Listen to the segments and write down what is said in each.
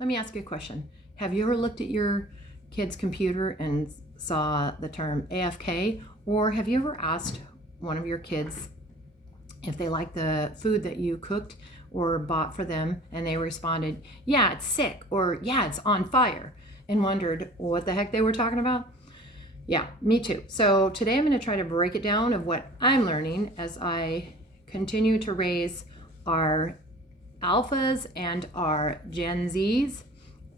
Let me ask you a question. Have you ever looked at your kid's computer and saw the term AFK? Or have you ever asked one of your kids if they like the food that you cooked or bought for them, and they responded, yeah, it's sick, or yeah, it's on fire, and wondered what the heck they were talking about? Yeah, me too. So today I'm going to try to break it down of what I'm learning as I continue to raise our alphas and our Gen Zs,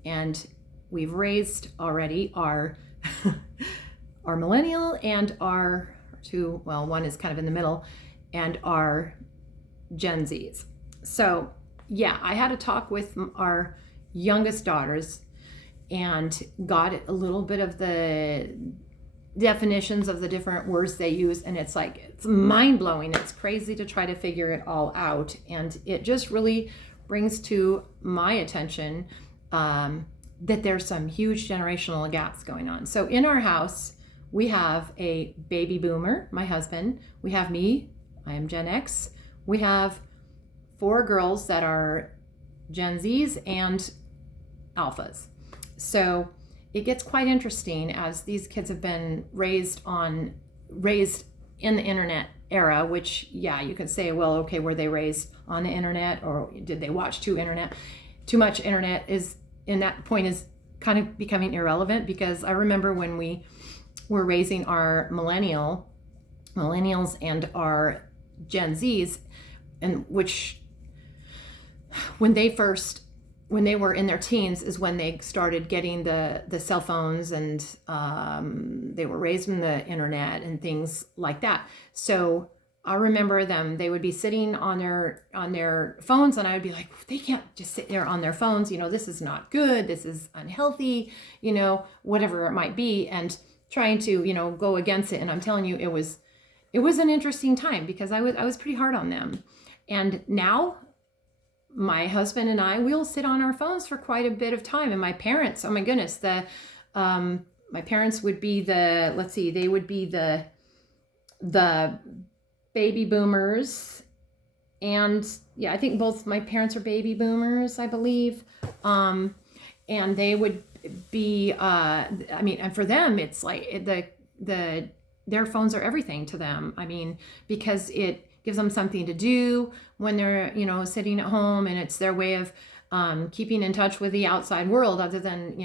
and we've raised already our our millennial and our two, well, one is kind of in the middle, and our Gen Zs. So yeah, I had a talk with our youngest daughters and got a little bit of the definitions of the different words they use, and it's like, it's mind-blowing. It's crazy to try to figure it all out, and it just really brings to my attention that there's some huge generational gaps going on. So in our house, we have a baby boomer, my husband. We have me, I am Gen X. We have 4 girls that are Gen Zs and alphas. So it gets quite interesting as these kids have been raised in the internet era, which, yeah, you could say, well, okay, were they raised on the internet, or did they watch too much internet? Is in that point is kind of becoming irrelevant, because I remember when we were raising our millennials and our Gen Zs, and which when they were in their teens is when they started getting the cell phones, and they were raised in the internet and things like that. So I remember they would be sitting on their phones, and I would be like, they can't just sit there on their phones. This is not good. This is unhealthy, whatever it might be, and trying to, go against it. And I'm telling you, it was an interesting time, because I was pretty hard on them. And now my husband and I will sit on our phones for quite a bit of time. And my parents, oh my goodness, my parents would be they would be the baby boomers. And yeah, I think both my parents are baby boomers, I believe. And they would be, and for them, it's like their phones are everything to them. Because it gives them something to do when they're, sitting at home, and it's their way of keeping in touch with the outside world, other than,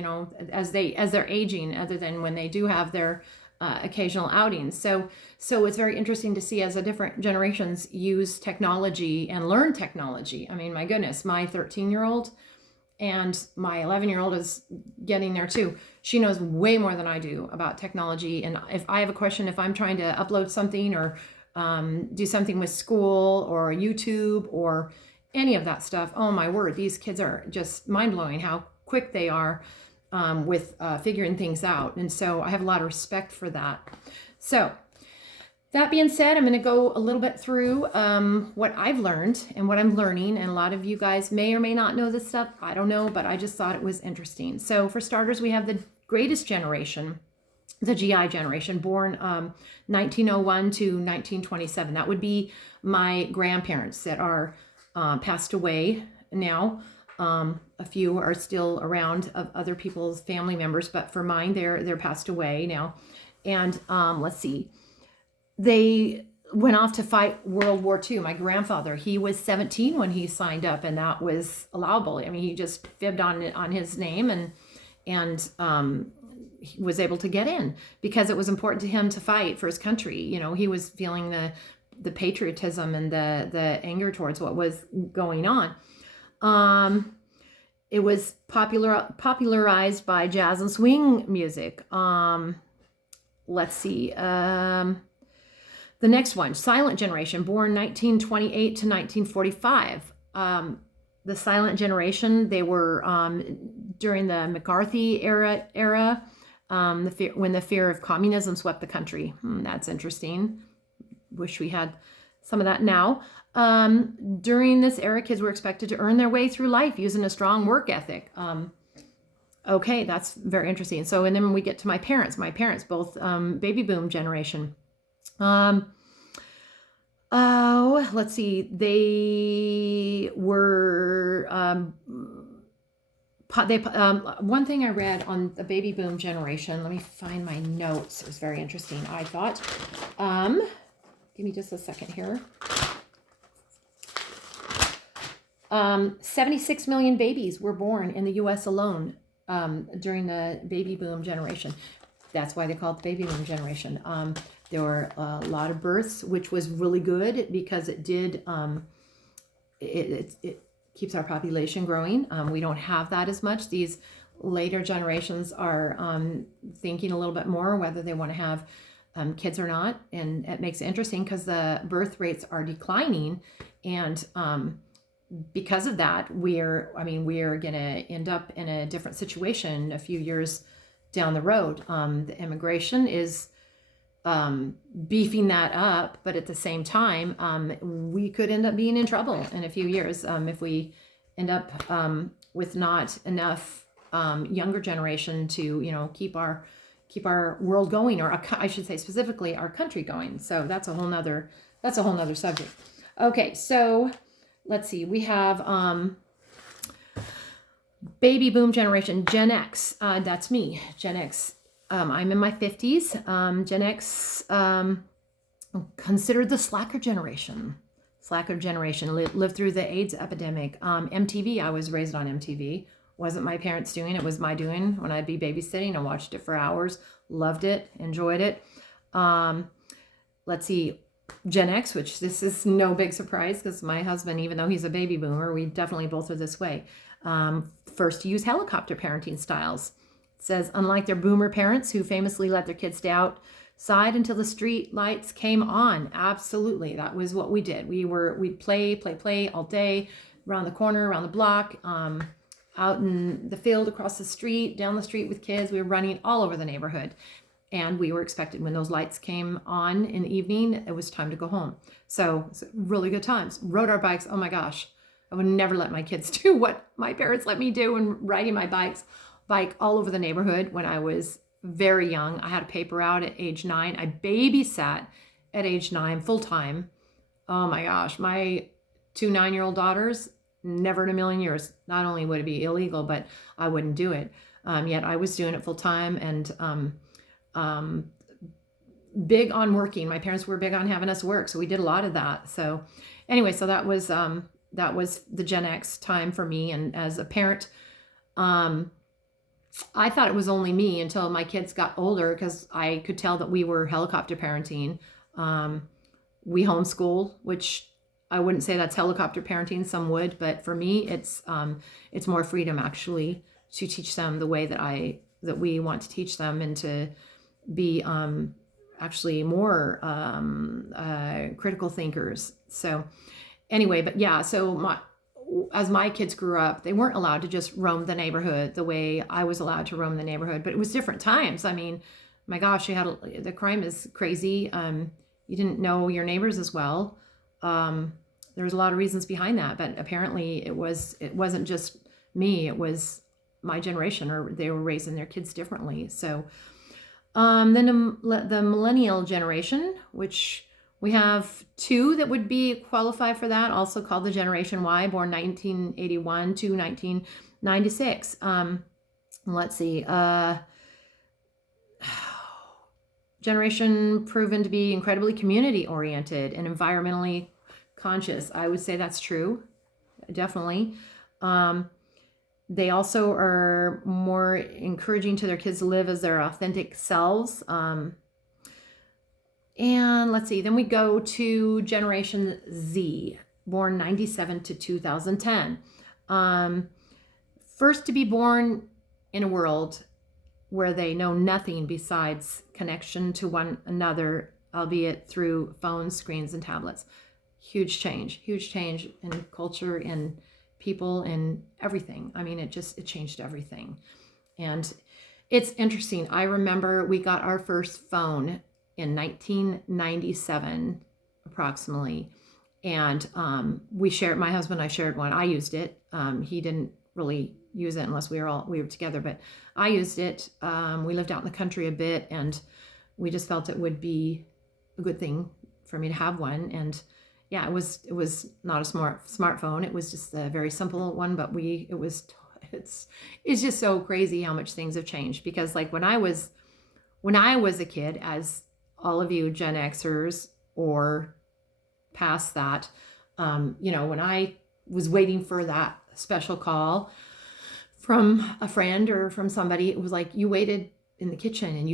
as they're aging, other than when they do have their occasional outings. So it's very interesting to see as the different generations use technology and learn technology. My goodness, my 13-year-old and my 11-year-old is getting there too. She knows way more than I do about technology. And if I have a question, if I'm trying to upload something or do something with school or YouTube or any of that stuff, oh my word, these kids are just mind-blowing how quick they are with figuring things out. And so I have a lot of respect for that. So that being said, I'm going to go a little bit through what I've learned and what I'm learning. And a lot of you guys may or may not know this stuff. I don't know, but I just thought it was interesting. So for starters, we have the greatest generation, the GI generation, born 1901 to 1927. That would be my grandparents that are passed away now. A few are still around of other people's family members, but for mine, they're passed away now. And let's see, they went off to fight World War II. My grandfather, he was 17 when he signed up, and that was allowable. He just fibbed on his name, and he was able to get in because it was important to him to fight for his country. He was feeling the patriotism and the anger towards what was going on. It was popularized by jazz and swing music. Let's see. The next one, silent generation, born 1928 to 1945. The silent generation, they were during the McCarthy era, when the fear of communism swept the country. That's interesting. Wish we had some of that now. During this era, kids were expected to earn their way through life using a strong work ethic. Okay, that's very interesting. So, and then when we get to my parents, both baby boom generation. Let's see. They were One thing I read on the baby boom generation, let me find my notes. It was very interesting, I thought. Give me just a second here. 76 million babies were born in the U.S. alone during the baby boom generation. That's why they call it the baby boom generation. There were a lot of births, which was really good because it did, it keeps our population growing. We don't have that as much. These later generations are thinking a little bit more whether they want to have kids or not. And it makes it interesting because the birth rates are declining. And because of that, we're going to end up in a different situation a few years down the road. The immigration is beefing that up, but at the same time, we could end up being in trouble in a few years if we end up with not enough younger generation to keep our world going, or I should say specifically our country going. So that's a whole nother subject. Okay, so let's see. We have baby boom generation, Gen X. That's me, Gen X. I'm in my 50s. Gen X, considered the slacker generation. Lived through the AIDS epidemic. MTV, I was raised on MTV. Wasn't my parents' doing, it was my doing. When I'd be babysitting, I watched it for hours. Loved it, enjoyed it. Let's see, Gen X, which this is no big surprise because my husband, even though he's a baby boomer, we definitely both are this way. First to use helicopter parenting styles. It says, unlike their boomer parents who famously let their kids stay outside until the street lights came on. Absolutely. That was what we did. We'd play all day, around the corner, around the block, out in the field, across the street, down the street with kids. We were running all over the neighborhood. And we were expected, when those lights came on in the evening, it was time to go home. So really good times. Rode our bikes. Oh my gosh. I would never let my kids do what my parents let me do, and riding my bike all over the neighborhood when I was very young. I had a paper route at age 9. I babysat at age 9 full time. Oh my gosh. My 2 9-year-old daughters, never in a million years. Not only would it be illegal, but I wouldn't do it. Yet I was doing it full time, and big on working. My parents were big on having us work, so we did a lot of that. So anyway, so that was the Gen X time for me. And as a parent, I thought it was only me until my kids got older, because I could tell that we were helicopter parenting. We homeschool, which I wouldn't say that's helicopter parenting. Some would, but for me, it's more freedom actually to teach them the way that we want to teach them, and to be actually more critical thinkers. So anyway, but yeah, so as my kids grew up, they weren't allowed to just roam the neighborhood the way I was allowed to roam the neighborhood, but it was different times. I mean, my gosh, the crime is crazy. You didn't know your neighbors as well. There was a lot of reasons behind that, but apparently it wasn't just me, it was my generation, or they were raising their kids differently. So then the millennial generation, which we have 2 that would be qualified for that, also called the Generation Y, born 1981 to 1996. Let's see. Generation proven to be incredibly community oriented and environmentally conscious. I would say that's true, definitely. They also are more encouraging to their kids to live as their authentic selves. And let's see, then we go to Generation Z, born 97 to 2010. First to be born in a world where they know nothing besides connection to one another, albeit through phones, screens, and tablets. Huge change in culture, in people, in everything. I mean, it changed everything. And it's interesting. I remember we got our first phone in 1997, approximately. And my husband and I shared one. I used it. He didn't really use it unless we were together, but I used it. We lived out in the country a bit, and we just felt it would be a good thing for me to have one. And yeah, it was not a smartphone. It was just a very simple one, but it was It's just so crazy how much things have changed, because like when I was a kid, as all of you Gen Xers or past that, when I was waiting for that special call from a friend or from somebody, it was like you waited in the kitchen and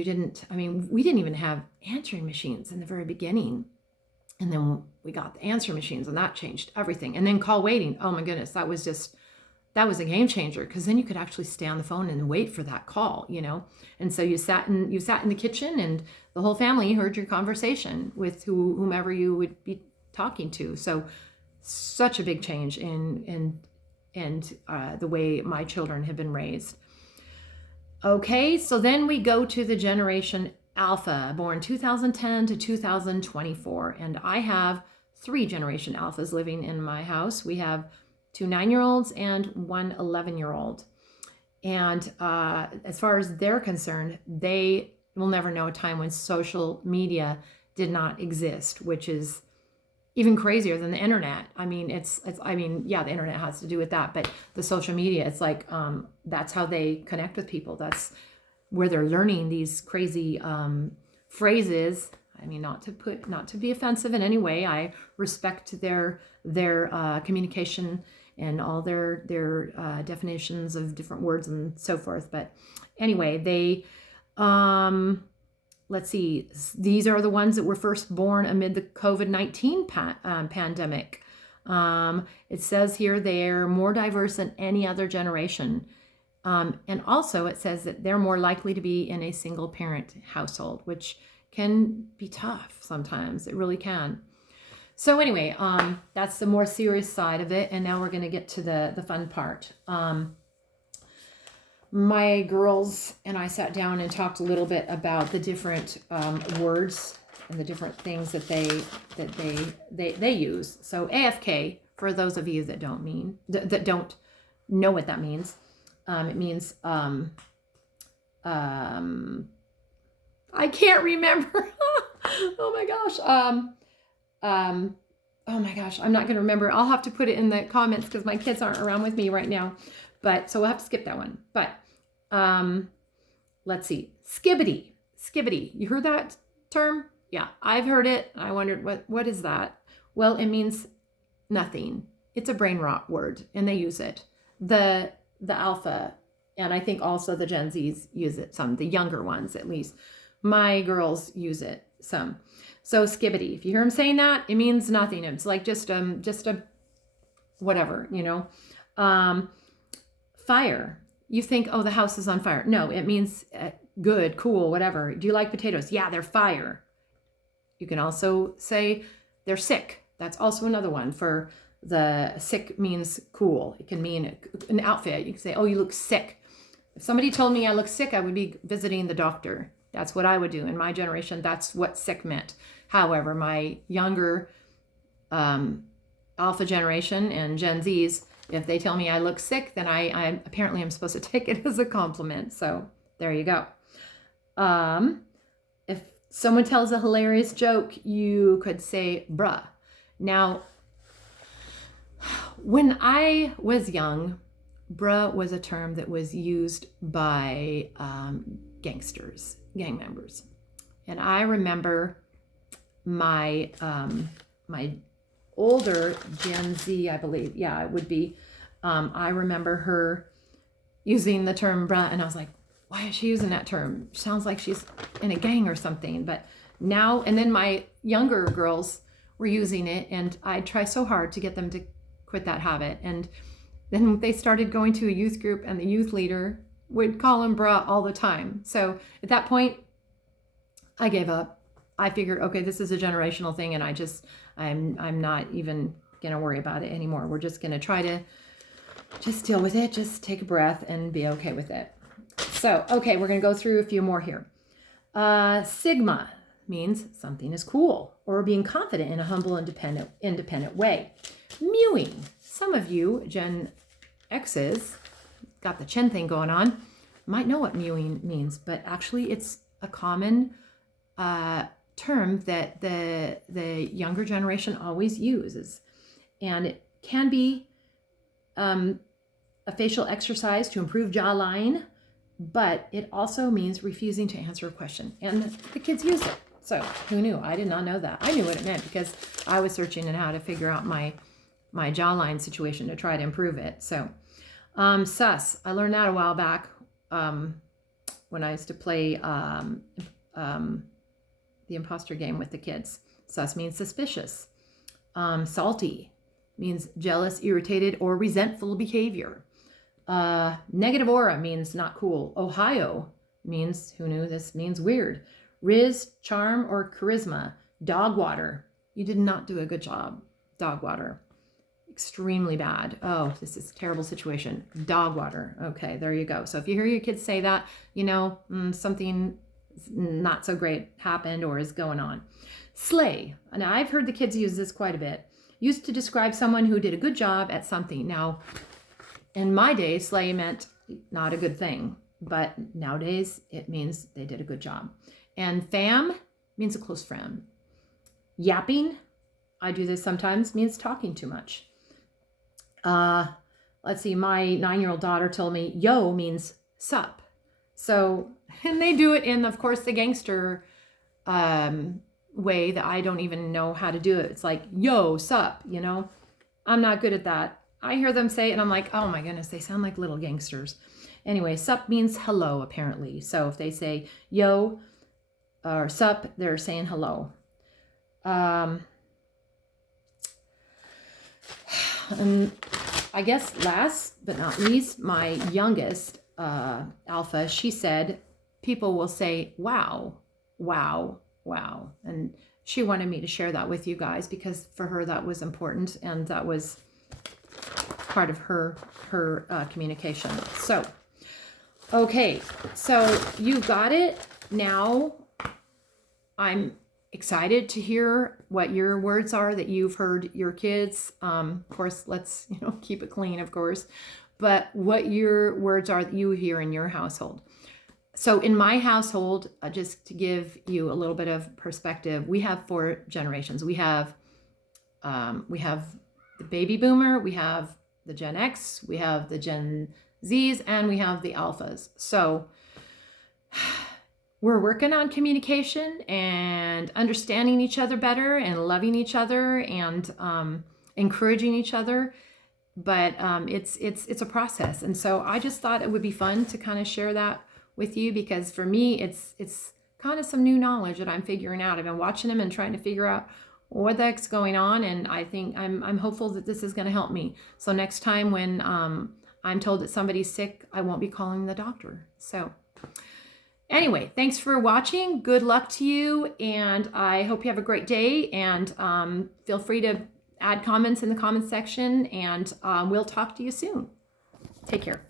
we didn't even have answering machines in the very beginning. And then we got the answer machines, and that changed everything. And then call waiting. Oh my goodness, that was a game changer, because then you could actually stay on the phone and wait for that call, And so you sat in the kitchen, and the whole family heard your conversation with whomever you would be talking to. So such a big change in the way my children have been raised. Okay, so then we go to the generation Alpha, born 2010 to 2024. And I have 3 generation Alphas living in my house. We have 2 9-year-olds and 1 11-year-old. And as far as they're concerned, they will never know a time when social media did not exist, which is even crazier than the internet. I mean, yeah, the internet has to do with that, but the social media, it's like, that's how they connect with people. That's where they're learning these crazy phrases. I mean, not to be offensive in any way. I respect their communication and all their definitions of different words and so forth. But anyway, they, let's see, these are the ones that were first born amid the COVID-19 pandemic. It says here they're more diverse than any other generation. And also it says that they're more likely to be in a single parent household, which can be tough sometimes. It really can. So anyway, that's the more serious side of it. And now we're going to get to the fun part. My girls and I sat down and talked a little bit about the different words and the different things that they use. So AFK, for those of you that don't know what that means, it means I can't remember. Oh my gosh. Oh my gosh, I'm not going to remember. I'll have to put it in the comments because my kids aren't around with me right now. But so we'll have to skip that one. But let's see. Skibbity. You heard that term? Yeah, I've heard it. I wondered what is that? Well, it means nothing. It's a brain rot word, and they use it. The alpha, and I think also the Gen Zs use it some, the younger ones at least. My girls use it some. So skibbity, if you hear them saying that, it means nothing. It's like just a whatever, Fire. You think, oh, the house is on fire. No, it means good, cool, whatever. Do you like potatoes? Yeah, they're fire. You can also say they're sick. That's also another one. For the sick means cool. It can mean an outfit. You can say, oh, you look sick. If somebody told me I look sick, I would be visiting the doctor. That's what I would do. In my generation, that's what sick meant. However, my younger Alpha generation and Gen Zs, if they tell me I look sick, then I apparently am supposed to take it as a compliment. So there you go. If someone tells a hilarious joke, you could say, bruh. Now, when I was young, bruh was a term that was used by gangsters, gang members. And I remember my older Gen Z, I believe, yeah, it would be, I remember her using the term bruh, and I was like, why is she using that term? Sounds like she's in a gang or something. But now, and then my younger girls were using it, and I try so hard to get them to quit that habit. And then they started going to a youth group, and the youth leader would call him bruh all the time. So at that point, I gave up. I figured, okay, this is a generational thing, and I'm not even gonna worry about it anymore. We're just gonna try to just deal with it, just take a breath and be okay with it. So, okay, we're gonna go through a few more here. Sigma means something is cool or being confident in a humble, independent way. Mewing. Some of you Gen X's, got the chin thing going on, might know what mewing means, but actually it's a common term that the younger generation always uses, and it can be a facial exercise to improve jawline, but it also means refusing to answer a question. And the kids use it. So who knew? I did not know that. I knew what it meant because I was searching on how to figure out my jawline situation to try to improve it. So sus, I learned that a while back when I used to play the imposter game with the kids. Sus means suspicious. Salty means jealous, irritated, or resentful behavior. Negative aura means not cool. Ohio means, who knew this means weird. Riz, charm, or charisma. Dog water. You did not do a good job. Dog water. Extremely bad. Oh, this is a terrible situation. Dog water. Okay, there you go. So if you hear your kids say that, you know, something not so great happened or is going on. Slay. Now, I've heard the kids use this quite a bit. Used to describe someone who did a good job at something. Now, in my day, slay meant not a good thing, but nowadays it means they did a good job. And fam means a close friend. Yapping, I do this sometimes, means talking too much. Let's see, my 9-year-old daughter told me yo means sup. So, and they do it in, of course, the gangster way that I don't even know how to do it. It's like, yo, sup, you know? I'm not good at that. I hear them say it and I'm like, oh my goodness, they sound like little gangsters. Anyway, sup means hello, apparently. So if they say yo or sup, they're saying hello. And I guess last but not least, my youngest, Alpha, she said, people will say, wow, wow, wow. And she wanted me to share that with you guys because for her that was important and that was part of her communication. So, okay, so you got it. Now I'm excited to hear what your words are that you've heard your kids. Of course, let's keep it clean, of course, but what your words are that you hear in your household. So in my household, just to give you a little bit of perspective, we have 4 generations. We have the baby boomer, we have the Gen X, we have the Gen Zs, and we have the Alphas. So we're working on communication and understanding each other better and loving each other and encouraging each other. But it's a process. And so I just thought it would be fun to kind of share that with you because for me, it's kind of some new knowledge that I'm figuring out. I've been watching them and trying to figure out what the heck's going on. And I think I'm hopeful that this is going to help me. So next time when I'm told that somebody's sick, I won't be calling the doctor. So anyway, thanks for watching. Good luck to you. And I hope you have a great day. And feel free to add comments in the comments section. And we'll talk to you soon. Take care.